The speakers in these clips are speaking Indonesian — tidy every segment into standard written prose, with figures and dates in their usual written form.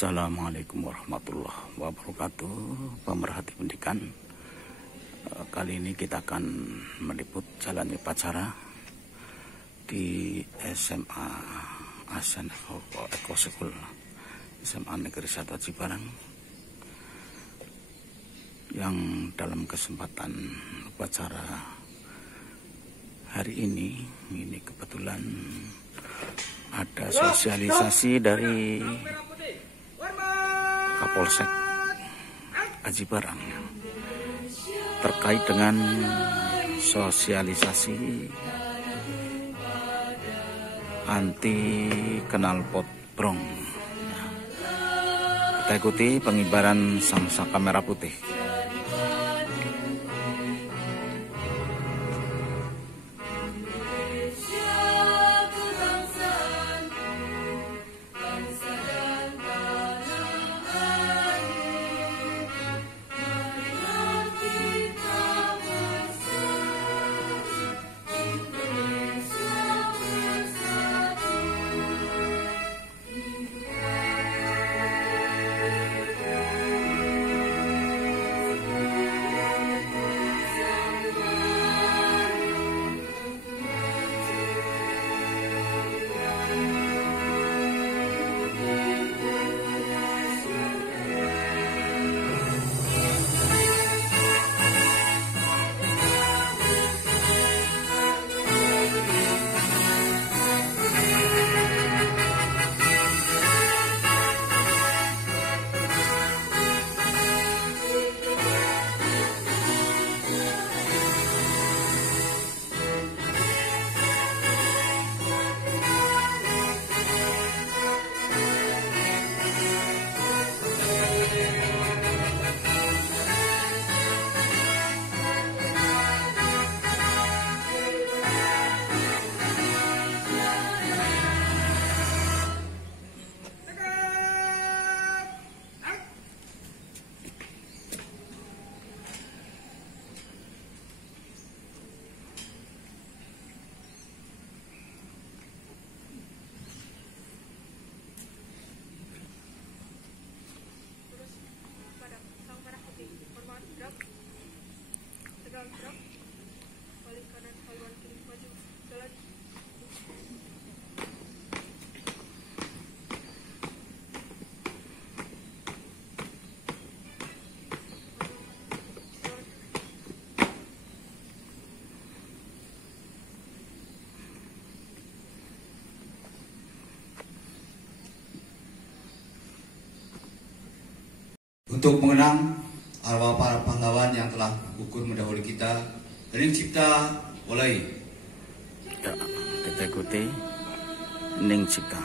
Assalamualaikum warahmatullahi wabarakatuh. Pemerhati pendidikan, kali ini kita akan meliput jalannya upacara di SMA Asian Eco School SMA Negeri 1 Cibarang, yang dalam kesempatan upacara hari ini kebetulan ada sosialisasi dari Kapolsek Aji Barang terkait dengan sosialisasi anti knalpot brong. Kita ikuti pengibaran sangsaka merah putih. Untuk mengenang arwah para pahlawan yang telah gugur mendahului kita, Hening Cipta mulai. Ya, kita ikuti Hening Cipta.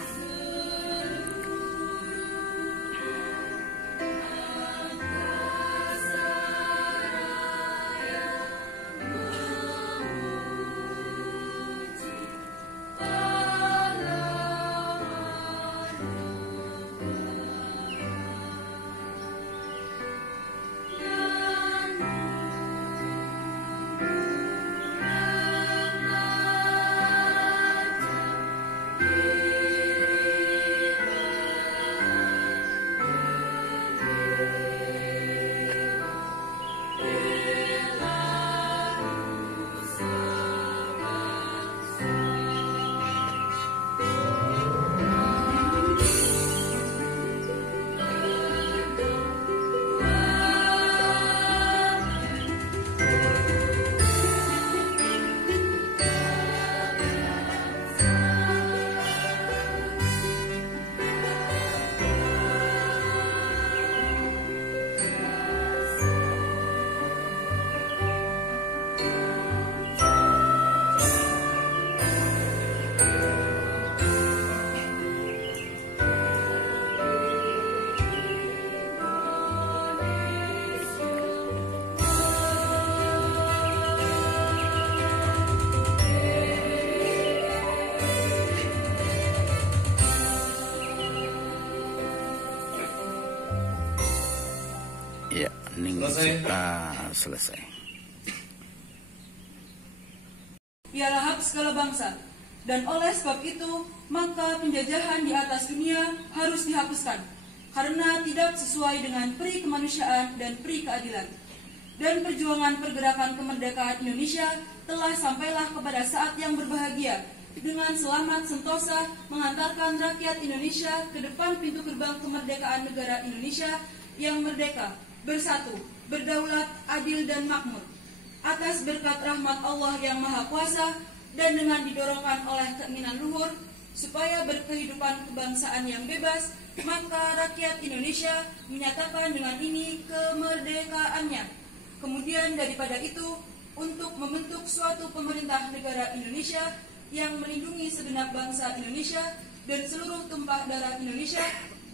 Ya, Hening Cipta selesai. Ialah hak segala bangsa, dan oleh sebab itu, maka penjajahan di atas dunia harus dihapuskan. karena tidak sesuai dengan peri kemanusiaan dan peri keadilan. Dan perjuangan pergerakan kemerdekaan Indonesia telah sampailah kepada saat yang berbahagia dengan selamat sentosa mengantarkan rakyat Indonesia ke depan pintu gerbang kemerdekaan negara Indonesia yang merdeka, bersatu, berdaulat, adil dan makmur. Atas berkat rahmat Allah yang Maha Kuasa dan dengan didorongkan oleh keinginan luhur supaya berkehidupan kebangsaan yang bebas, maka rakyat Indonesia menyatakan dengan ini kemerdekaannya. Kemudian daripada itu, untuk membentuk suatu pemerintah negara Indonesia yang melindungi segenap bangsa Indonesia dan seluruh tumpah darah Indonesia,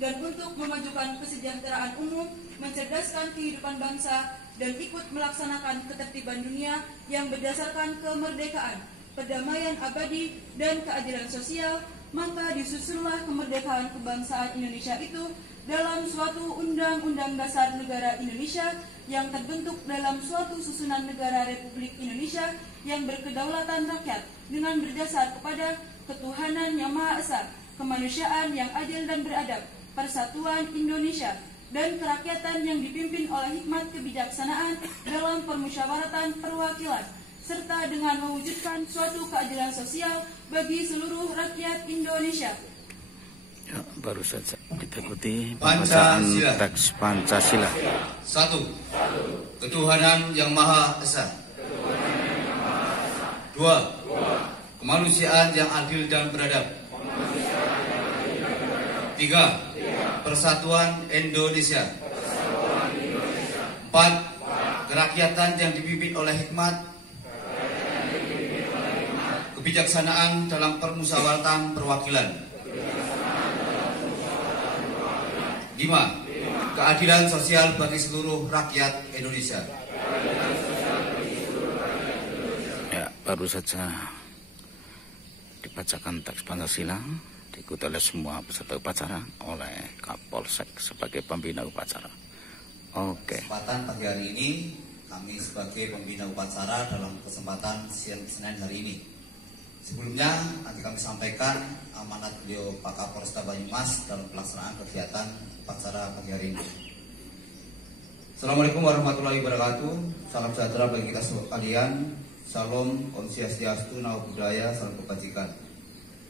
dan untuk memajukan kesejahteraan umum, mencerdaskan kehidupan bangsa, dan ikut melaksanakan ketertiban dunia yang berdasarkan kemerdekaan, perdamaian abadi, dan keadilan sosial, maka disusunlah kemerdekaan kebangsaan Indonesia itu dalam suatu Undang-Undang Dasar Negara Indonesia yang terbentuk dalam suatu susunan negara Republik Indonesia yang berkedaulatan rakyat dengan berdasar kepada ketuhanan yang Maha Esa, kemanusiaan yang adil dan beradab, persatuan Indonesia, dan kerakyatan yang dipimpin oleh hikmat kebijaksanaan dalam permusyawaratan perwakilan, serta dengan mewujudkan suatu keadilan sosial bagi seluruh rakyat Indonesia. Ya, baru saja kita ikuti pembacaan teks Pancasila. 1. Ketuhanan yang Maha Esa. 2. Kemanusiaan yang adil dan beradab. 3. Persatuan Indonesia. 4. Kerakyatan yang dipimpin oleh hikmat kebijaksanaan dalam permusyawaratan perwakilan. 5. Keadilan sosial bagi seluruh rakyat Indonesia. Ya, baru saja dibacakan teks Pancasila, diikuti oleh semua peserta upacara oleh Kapolsek sebagai pembina upacara. Oke. Kesempatan pagi hari ini kami sebagai pembina upacara dalam kesempatan siang Senin hari ini. Sebelumnya nanti kami sampaikan amanat beliau Pak Kapolresta Banyumas dalam pelaksanaan kegiatan upacara pagi hari ini. Assalamualaikum warahmatullahi wabarakatuh. Salam sejahtera bagi kita sekalian. Salam Om Swastiastu, Namo Buddhaya, salam kebajikan.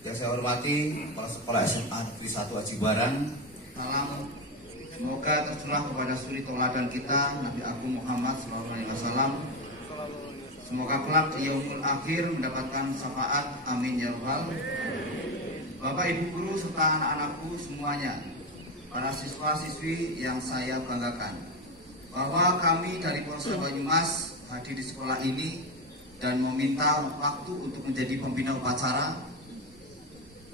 Yang saya hormati Kepala Sekolah SMA Negeri 1 Ajibaran. Salam semoga tercurah kepada suri teladan kita Nabi Agung Muhammad SAW. Semoga kelak di yaumul akhir mendapatkan syafaat, amin ya rabbal. Bapak Ibu guru serta anak-anakku semuanya, para siswa-siswi yang saya banggakan, bahwa kami dari Polres Banyumas hadir di sekolah ini dan meminta waktu untuk menjadi pembina upacara.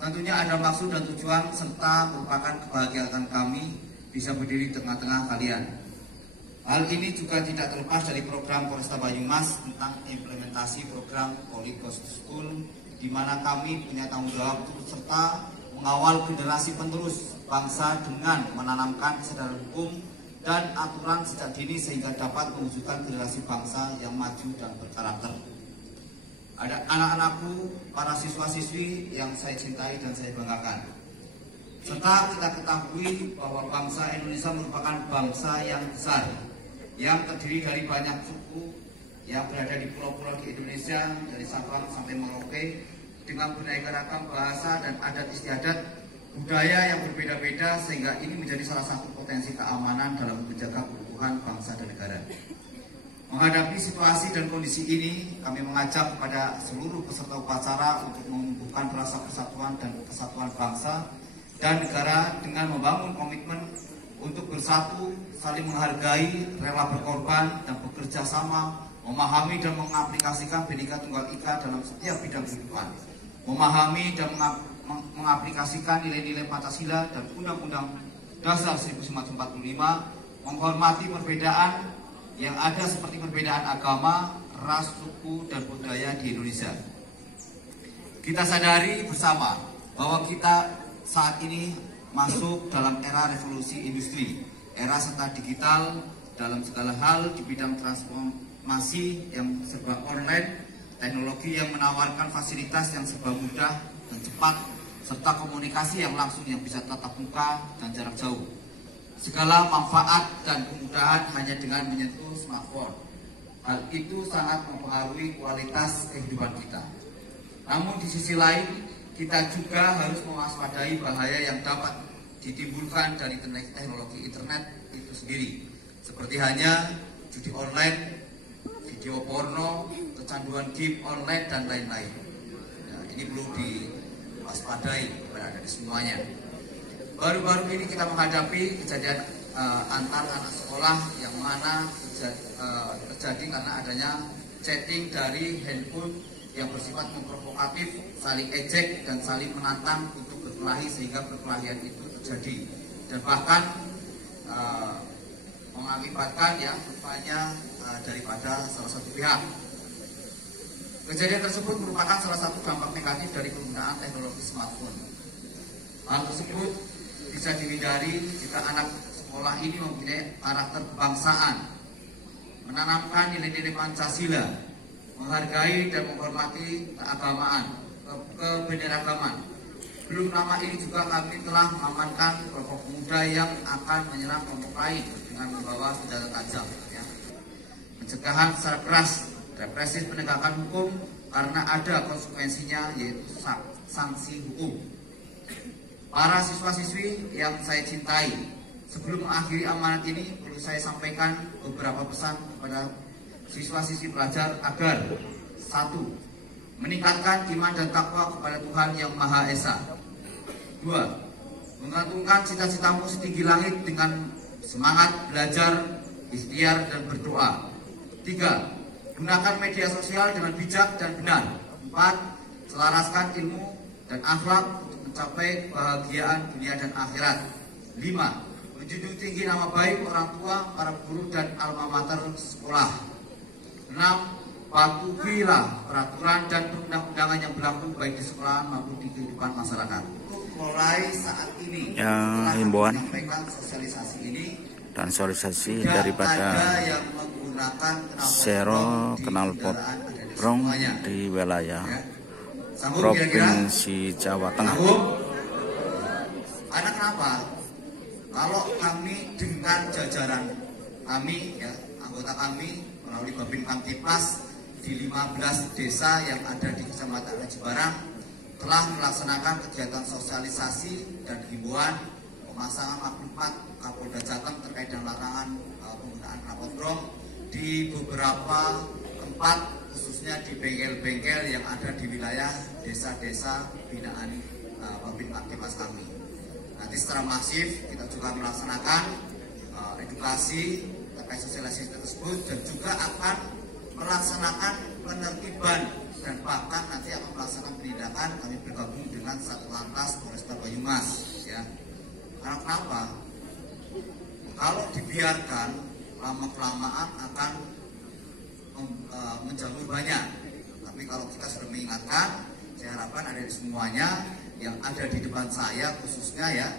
Tentunya ada maksud dan tujuan serta merupakan kebahagiaan kami bisa berdiri di tengah-tengah kalian. Hal ini juga tidak terlepas dari program Polresta Banyumas tentang implementasi program Holy Ghost School, di mana kami punya tanggung jawab serta mengawal generasi penerus bangsa dengan menanamkan kesadaran hukum dan aturan sejak dini sehingga dapat mewujudkan generasi bangsa yang maju dan berkarakter. Ada anak-anakku, para siswa-siswi yang saya cintai dan saya banggakan. Serta kita ketahui bahwa bangsa Indonesia merupakan bangsa yang besar, yang terdiri dari banyak suku yang berada di pulau-pulau di Indonesia, dari Sabang sampai Merauke, dengan beraneka ragam bahasa dan adat istiadat, budaya yang berbeda-beda, sehingga ini menjadi salah satu potensi keamanan dalam menjaga keutuhan bangsa dan negara. Menghadapi situasi dan kondisi ini, kami mengajak kepada seluruh peserta upacara untuk menumbuhkan rasa persatuan dan kesatuan bangsa dan negara dengan membangun komitmen untuk bersatu, saling menghargai, rela berkorban, dan bekerja sama, memahami dan mengaplikasikan Bhinneka Tunggal Ika dalam setiap bidang kehidupan, memahami dan mengaplikasikan nilai-nilai Pancasila dan Undang-Undang Dasar 1945, menghormati perbedaan yang ada seperti perbedaan agama, ras, suku, dan budaya di Indonesia. Kita sadari bersama bahwa kita saat ini masuk dalam era revolusi industri, era serta digital dalam segala hal di bidang transformasi yang serba online, teknologi yang menawarkan fasilitas yang serba mudah dan cepat, serta komunikasi yang langsung yang bisa tatap muka dan jarak jauh. segala manfaat dan kemudahan hanya dengan menyentuh smartphone. Hal itu sangat mempengaruhi kualitas kehidupan kita. Namun di sisi lain, kita juga harus mewaspadai bahaya yang dapat ditimbulkan dari teknologi internet itu sendiri, seperti hanya judi online, video porno, kecanduan game online, dan lain-lain. Nah, ini perlu diwaspadai kepada semuanya. Baru-baru ini kita menghadapi kejadian antar anak sekolah yang mana terjadi karena adanya chatting dari handphone yang bersifat memprovokatif, saling ejek dan saling menantang untuk berkelahi, sehingga perkelahian itu terjadi dan bahkan mengakibatkan rupanya daripada salah satu pihak. Kejadian tersebut merupakan salah satu dampak negatif dari penggunaan teknologi smartphone. Hal tersebut bisa dihindari jika anak sekolah ini mempunyai karakter kebangsaan, menanamkan nilai-nilai Pancasila, menghargai dan menghormati keagamaan, kebinegaraan. Belum lama ini juga kami telah mengamankan kelompok pemuda yang akan menyerang kelompok lain dengan membawa senjata tajam. Pencegahan secara keras, represif penegakan hukum karena ada konsekuensinya, yaitu sanksi hukum. Para siswa-siswi yang saya cintai, sebelum mengakhiri amanat ini perlu saya sampaikan beberapa pesan kepada siswa-siswi pelajar agar: 1. Meningkatkan iman dan takwa kepada Tuhan Yang Maha Esa. 2. Menggantungkan cita-citamu setinggi langit dengan semangat belajar, ikhtiar, dan berdoa. 3. Gunakan media sosial dengan bijak dan benar. 4. Selaraskan ilmu dan akhlak untuk mencapai kebahagiaan dunia dan akhirat. 5. Menjunjung tinggi nama baik orang tua, para guru, dan alma mater sekolah. 6. Patuhilah peraturan dan perundang-undangan yang berlaku baik di sekolah maupun di kehidupan masyarakat. Mulai saat ini, himbauan sosialisasi ini dan sosialisasi daripada Sero Knalpot Brong di wilayah Provinsi Jawa Tengah. Karena kenapa? Kalau kami dengan jajaran kami, anggota kami melalui Babin Kamtipmas di 15 desa yang ada di Kecamatan Aji Barang telah melaksanakan kegiatan sosialisasi dan himbauan pemasangan maklumat Kapolda Jateng terkait dengan larangan penggunaan knalpot brong di beberapa tempat, khususnya di bengkel-bengkel yang ada di wilayah desa-desa binaan Babin Kamtipmas kami. Nanti secara masif kita juga melaksanakan edukasi terkait sosialisasi tersebut dan juga akan melaksanakan penertiban dan bahkan nanti akan melaksanakan penindakan. Kami bergabung dengan Satlantas Polresta Banyumas, ya. Karena kenapa? Kalau dibiarkan lama-kelamaan akan menjamur banyak. Tapi kalau kita sudah mengingatkan, saya harapkan ada semuanya yang ada di depan saya khususnya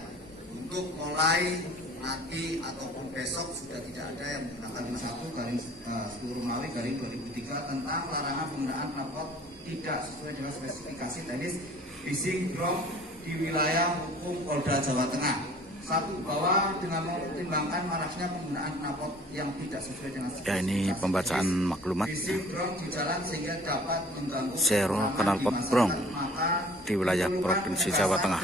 untuk mulai nanti ataupun besok sudah tidak ada yang menggunakan 1/10 Romawi 2003 tentang larangan penggunaan knalpot tidak sesuai dengan spesifikasi teknis bising brong di wilayah hukum Polda Jawa Tengah. 1. Bahwa dengan mempertimbangkan maraknya penggunaan knalpot yang tidak sesuai dengan spesifikasi ini pembacaan maklumat bising brong di jalan sehingga dapat mengganggu Sero Knalpot Brong di wilayah Provinsi Jawa Tengah.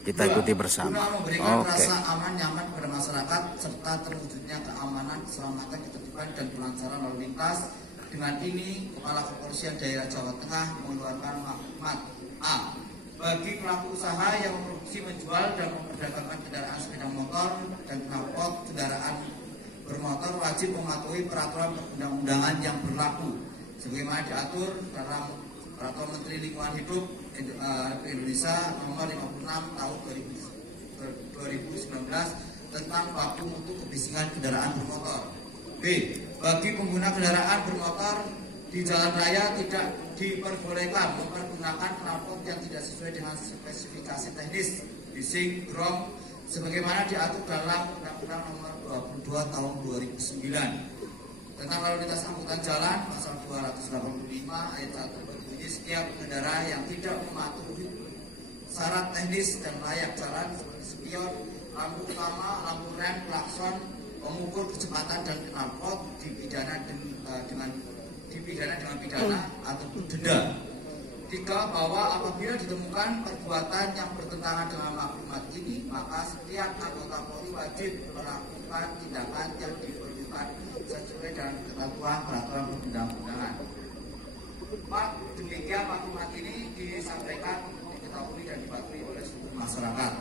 Kita ikuti bersama. Rasa aman nyaman kepada masyarakat serta terwujudnya keamanan, keselamatan, ketertiban, dan kelancaran lalu lintas. Dengan ini, Kepala Kepolisian Daerah Jawa Tengah mengeluarkan maklumat: A. Bagi pelaku usaha yang memproduksi, menjual, dan memperdagangkan kendaraan sepeda motor dan knalpot kendaraan bermotor wajib mematuhi peraturan perundang-undangan yang berlaku sebagaimana diatur dalam Peraturan Menteri Lingkungan Hidup Indonesia Nomor 56 Tahun 2019 tentang baku mutu kebisingan kendaraan bermotor. B. Bagi pengguna kendaraan bermotor di jalan raya tidak diperbolehkan mempergunakan knalpot yang tidak sesuai dengan spesifikasi teknis bising brong sebagaimana diatur dalam Undang-Undang Nomor 22 Tahun 2009 tentang lalu lintas angkutan jalan pasal 285 ayat 1 berbunyi: setiap pengendara yang tidak mematuhi syarat teknis dan layak jalan seperti spion, lampu utama, lampu rem, klakson, mengukur kecepatan dan knalpot dipidana dengan pidana ataupun denda. 3. Bahwa apabila ditemukan perbuatan yang bertentangan dengan maklumat ini, maka setiap anggota Polri wajib melakukan tindakan yang diperlukan sesuai dengan ketentuan peraturan perundang-undangan. Pak, demikian maklumat ini disampaikan, diketahui dan dipatuhi oleh seluruh masyarakat.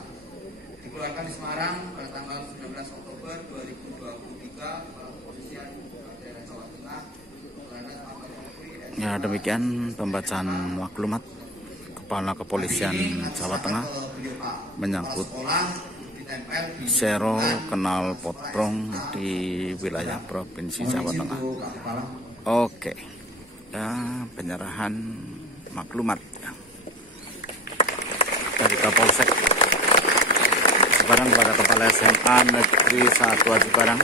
Dikeluarkan di Semarang pada tanggal 19 Oktober 2023 oleh Kepolisian Daerah Jawa Tengah. Ya, demikian pembacaan maklumat Kepala Kepolisian Jawa Tengah menyangkut sero knalpot brong di wilayah Provinsi Jawa Tengah. Oke, ya, penyerahan maklumat ya, dari Kapolsek Ajibarang kepada Kepala SMA Negeri 1 Ajibarang.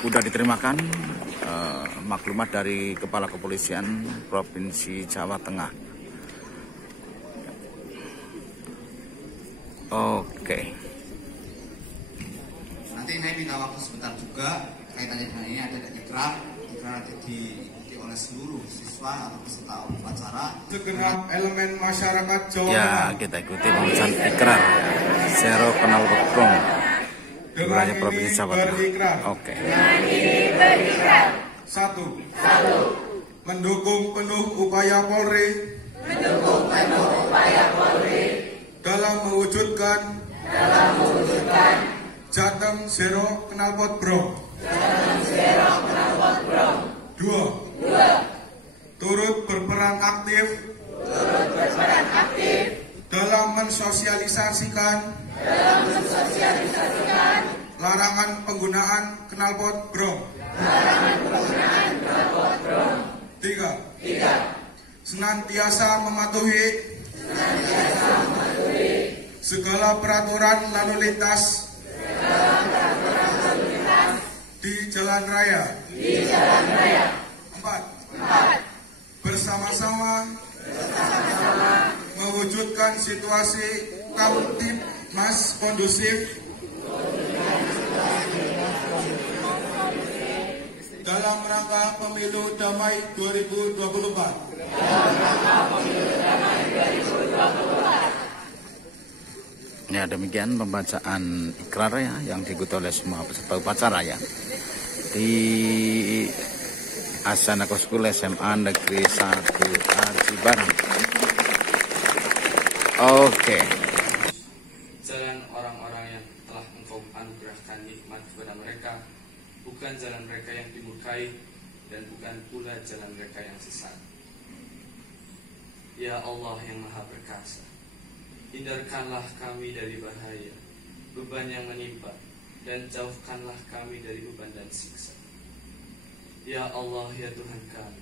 Sudah diterimakan maklumat dari Kepala Kepolisian Provinsi Jawa Tengah. Oke. Nanti saya minta waktu sebentar juga kaitannya dengan ini. Ada ikrar nanti diikuti oleh seluruh siswa atau peserta upacara. Segenap elemen masyarakat Jawa Tengah. Ya, kita ikuti pembacaan ikrar sero knalpot brong wilayah Provinsi Jawa Tengah. Oke. 1. Mendukung penuh upaya Polri dalam mewujudkan Jateng Zero Knalpot Brong. 2. Turut berperan aktif dalam mensosialisasikan larangan penggunaan knalpot brong. 3. Senantiasa mematuhi segala peraturan lalu lintas di jalan raya. 4. Bersama-sama mewujudkan situasi kamtibmas kondusif dalam rangka pemilu damai 2024. Ya, demikian pembacaan ikrar ya yang diikuti oleh semua peserta upacara ya di Asana School SMA Negeri 1 Ajibarang. Oke. Jalan orang-orang yang telah Engkau anugerahkan nikmat kepada mereka, bukan jalan mereka yang dimurkai dan bukan pula jalan mereka yang sesat. Ya Allah yang Maha Perkasa, hindarkanlah kami dari bahaya, beban yang menimpa, dan jauhkanlah kami dari beban dan siksa. Ya Allah, ya Tuhan kami,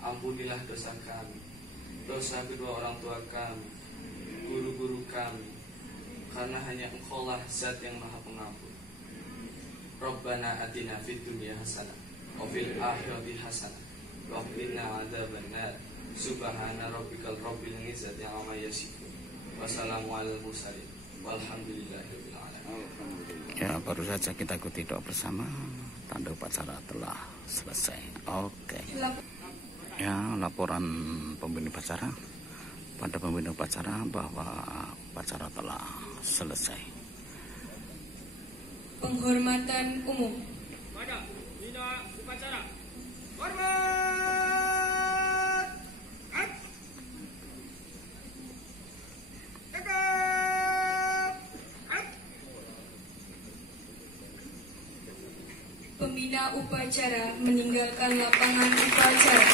ampunilah dosa kami, dosa kedua orang tua kami, guru-guru kami, karena hanya Engkaulah Zat yang Maha Pengampun. Rabbana atina fid dunya hasanah wa fil akhirati hasanah wa qina adzabannar. Subhana rabbikal rabbil izzati amma yasifun. Wassalamu alal mursalin walhamdulillahirabbil alamin. Ya, baru saja kita ikuti doa bersama. Tanda upacara telah selesai. Oke. Ya, laporan pembina upacara pada pembina upacara bahwa upacara telah selesai. Penghormatan umum. Pada pembina upacara. Hormat. Pembina upacara meninggalkan lapangan upacara.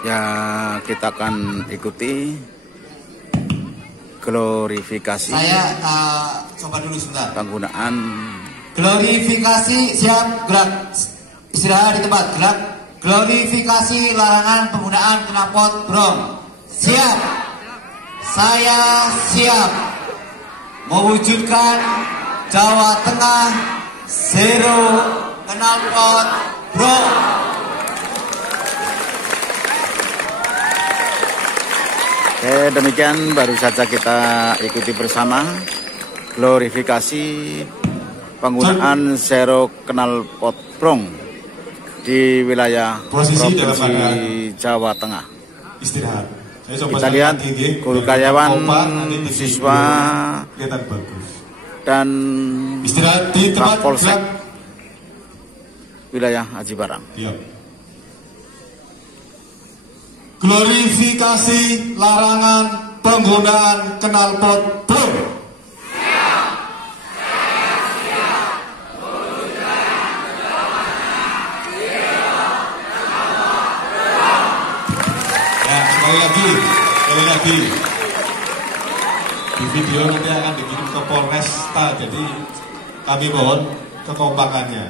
Ya, kita akan ikuti glorifikasi. Saya coba dulu sebentar. Penggunaan Glorifikasi, siap, gerak. Istirahat di tempat, gerak. Glorifikasi larangan penggunaan knalpot brong. Siap. Saya siap mewujudkan Jawa Tengah zero knalpot brong. Oke, demikian baru saja kita ikuti bersama glorifikasi penggunaan zero knalpot brong di wilayah Provinsi Jawa Tengah. Istirahat. Kita lihat guru karyawan, siswa, dan Kapolsek wilayah Aji Barang. Glorifikasi larangan penggunaan knalpot brong. Sekali lagi di video nanti akan dikirim ke Polresta, jadi kami mohon kekompakannya.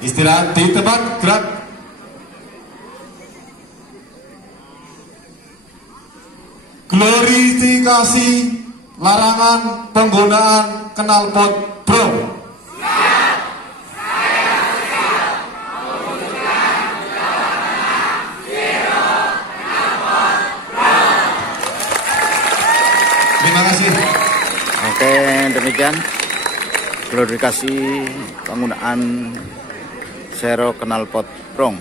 Istirahat di tempat, gerak. Glorifikasi larangan penggunaan knalpot brong. Terima kasih. Oke, demikian glorifikasi penggunaan zero knalpot brong.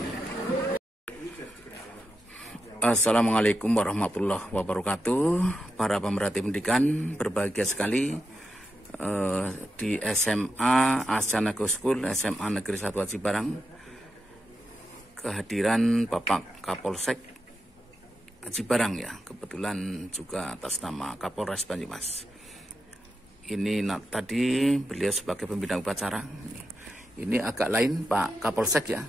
Assalamualaikum warahmatullahi wabarakatuh. Para pemerhati pendidikan, berbahagia sekali di SMA Asanago School, SMA Negeri 1 Aji Barang, kehadiran Bapak Kapolsek Aji Barang ya, kebetulan juga atas nama Kapolres Banyumas. Ini tadi beliau sebagai pembina upacara. Ini agak lain Pak Kapolsek ya.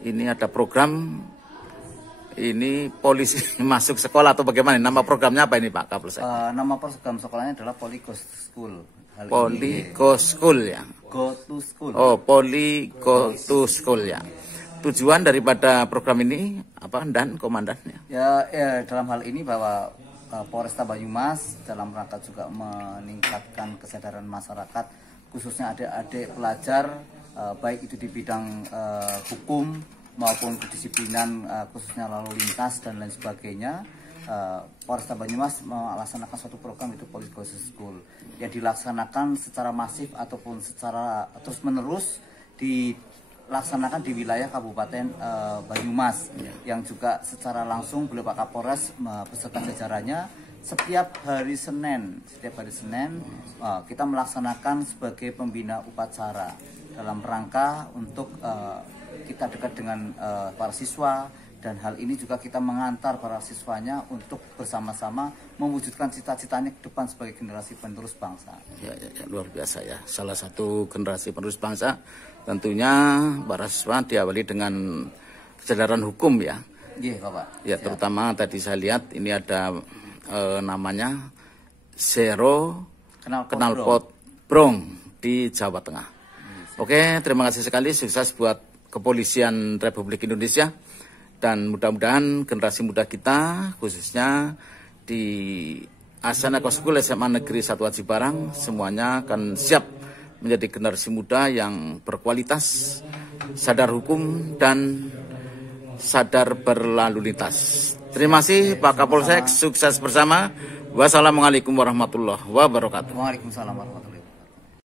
Ini ada program, ini polisi masuk sekolah atau bagaimana? Nama programnya apa ini Pak Kapolsek? Nama program sekolahnya adalah Poligo School. Poligo School ya. Go to School. Oh, Poligo to School ya. Tujuan daripada program ini apa dan komandannya? Ya, dalam hal ini bahwa Polresta Banyumas dalam rangka juga meningkatkan kesadaran masyarakat, khususnya adik-adik pelajar, baik itu di bidang hukum maupun kedisiplinan, khususnya lalu lintas dan lain sebagainya. Polresta Banyumas melaksanakan suatu program itu Poligo School yang dilaksanakan secara masif ataupun secara terus-menerus dilaksanakan di wilayah Kabupaten Banyumas, yang juga secara langsung beliau Pak Kapolres beserta jajarannya setiap hari Senin kita melaksanakan sebagai pembina upacara dalam rangka untuk kita dekat dengan para siswa, dan hal ini juga kita mengantar para siswanya untuk bersama-sama mewujudkan cita-citanya ke depan sebagai generasi penerus bangsa. Ya, luar biasa ya, salah satu generasi penerus bangsa. Tentunya para siswa diawali dengan kesadaran hukum ya. Iya Bapak. Ya, terutama tadi saya lihat ini ada namanya zero knalpot brong di Jawa Tengah. Oke, terima kasih sekali, sukses buat Kepolisian Republik Indonesia, dan mudah-mudahan generasi muda kita khususnya di Asanago School SMA Negeri 1 Aji Barang semuanya akan siap menjadi generasi muda yang berkualitas, sadar hukum dan sadar berlalu lintas. Terima kasih Pak Kapolsek, sukses bersama. Wassalamualaikum warahmatullahi wabarakatuh. Waalaikumsalam warahmatullahi wabarakatuh.